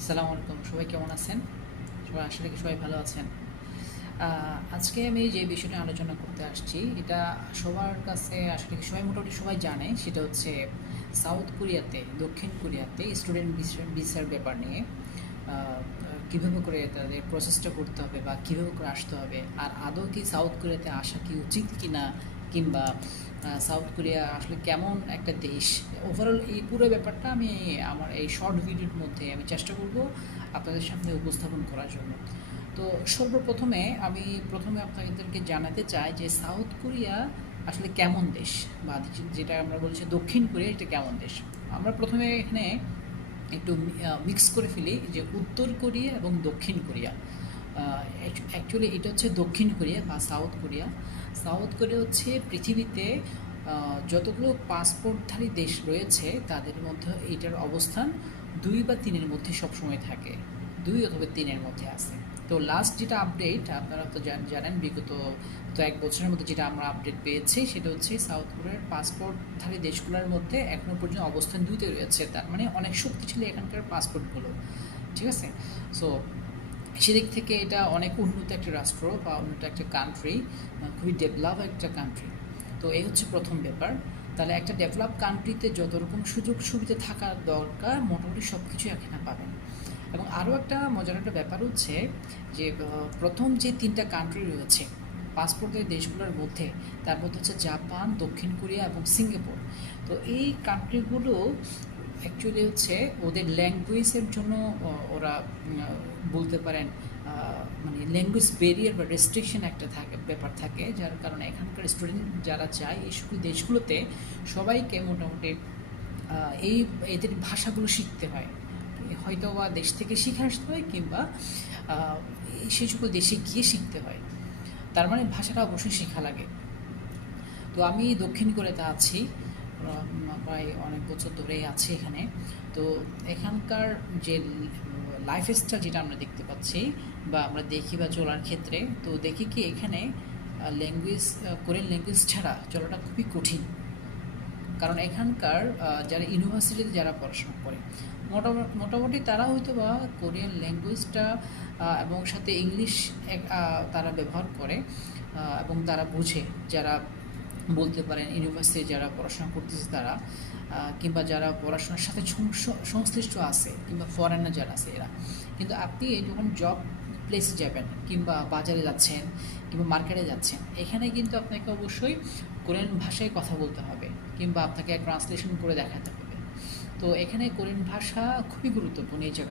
আসসালামু আলাইকুম, সবাই কেমন আছেন? সবাই আসলে কি সবাই ভালো আছেন? আজকে আমি যে বিষয়টা আলোচনা করতে আসছি, এটা সবার কাছে আসলে কি সবাই মোটামুটি সবাই জানে। সেটা হচ্ছে সাউথ কোরিয়াতে, দক্ষিণ কোরিয়াতে স্টুডেন্ট ভিসার ব্যাপার নিয়ে কীভাবে করে তাদের প্রসেসটা করতে হবে বা কীভাবে করে আসতে হবে, আর আদৌ কি সাউথ কোরিয়াতে আসা কি উচিত কি না, কিংবা সাউথ কোরিয়া আসলে কেমন একটা দেশ। ওভারঅল এই পুরো ব্যাপারটা আমি আমার এই শর্ট ভিডিওর মধ্যে আমি চেষ্টা করব আপনাদের সামনে উপস্থাপন করার জন্য। তো সর্বপ্রথমে আমি আপনাদেরকে জানাতে চাই যে সাউথ কোরিয়া আসলে কেমন দেশ, বা যেটা আমরা বলছি দক্ষিণ কোরিয়া, এটা কেমন দেশ। আমরা প্রথমে এখানে একটু মিক্স করে ফেলি যে উত্তর কোরিয়া এবং দক্ষিণ কোরিয়া। অ্যাকচুয়ালি এটা হচ্ছে দক্ষিণ কোরিয়া বা সাউথ কোরিয়া। সাউথ কোরিয়া হচ্ছে পৃথিবীতে যতগুলো পাসপোর্টধারী দেশ রয়েছে তাদের মধ্যে এইটার অবস্থান ২ বা ৩-এর মধ্যে সবসময় থাকে। ২ অথবা ৩-এর মধ্যে আছে। তো লাস্ট যেটা আপডেট আপনারা তো জানেন, বিগত ১ বছরের মধ্যে যেটা আমরা আপডেট পেয়েছি সেটা হচ্ছে সাউথ কোরিয়ার পাসপোর্টধারী দেশগুলোর মধ্যে এখনও পর্যন্ত অবস্থান ২-তে রয়েছে। তার মানে অনেক শক্তিশালী এখানকার পাসপোর্টগুলো। ঠিক আছে? সো সেদিক থেকে এটা অনেক উন্নত একটা রাষ্ট্র বা উন্নত একটা কান্ট্রি, খুবই ডেভেলপ একটা কান্ট্রি। তো এই হচ্ছে প্রথম ব্যাপার। তাহলে একটা ডেভেলপ কান্ট্রিতে যত রকম সুযোগ সুবিধা থাকা দরকার মোটামুটি সব কিছু এখানে পাবেন। এবং আরও একটা মজার একটা ব্যাপার হচ্ছে যে প্রথম যে ৩টা কান্ট্রি রয়েছে পাসপোর্টের দেশগুলোর মধ্যে, তার মধ্যে হচ্ছে জাপান, দক্ষিণ কোরিয়া এবং সিঙ্গাপুর। তো এই কান্ট্রিগুলো অ্যাকচুয়ালি হচ্ছে ওদের ল্যাঙ্গুয়েজের জন্য ওরা বলতে পারেন মানে ল্যাঙ্গুয়েজ ব্যারিয়ার বা রেস্ট্রিকশন একটা থাকে, ব্যাপার থাকে, যার কারণে এখানকার স্টুডেন্ট যারা যায় এই সকল দেশগুলোতে সবাইকে মোটামুটি এই এদের ভাষাগুলো শিখতে হয়। হয়তো বা দেশ থেকে শিখে আসতে হয়, কিংবা সেই সকল দেশে গিয়ে শিখতে হয়। তার মানে ভাষাটা অবশ্যই শেখা লাগে। তো আমি দক্ষিণ কোরিয়াতে আছি, প্রায় অনেক বছর ধরেই আছি এখানে। তো এখানকার যে লাইফস্টাইল যেটা আমরা দেখতে পাচ্ছি বা আমরা দেখি বা চলার ক্ষেত্রে, তো দেখি কি এখানে ল্যাঙ্গুয়েজ, কোরিয়ান ল্যাঙ্গুয়েজ ছাড়া চলাটা খুবই কঠিন। কারণ এখানকার যারা ইউনিভার্সিটিতে যারা পড়াশোনা করে মোটামুটি তারা হয়তো বা কোরিয়ান ল্যাঙ্গুয়েজটা এবং সাথে ইংলিশ তারা ব্যবহার করে এবং তারা বুঝে, যারা বলতে পারেন ইউনিভার্সিটি যারা পড়াশোনা করতেছে তারা, কিংবা যারা পড়াশোনার সাথে সংশ্লিষ্ট আছে, কিংবা ফরেনার যারা আছে এরা। কিন্তু আপনি যখন জব প্লেসে যাবেন, কিংবা বাজারে যাচ্ছেন, কিংবা মার্কেটে যাচ্ছেন, এখানে কিন্তু আপনাকে অবশ্যই কোরিয়ান ভাষায় কথা বলতে হবে, কিংবা আপনাকে ট্রান্সলেশন করে দেখাতে হবে। তো এখানে কোরিয়ান ভাষা খুবই গুরুত্বপূর্ণ এই জায়গায়।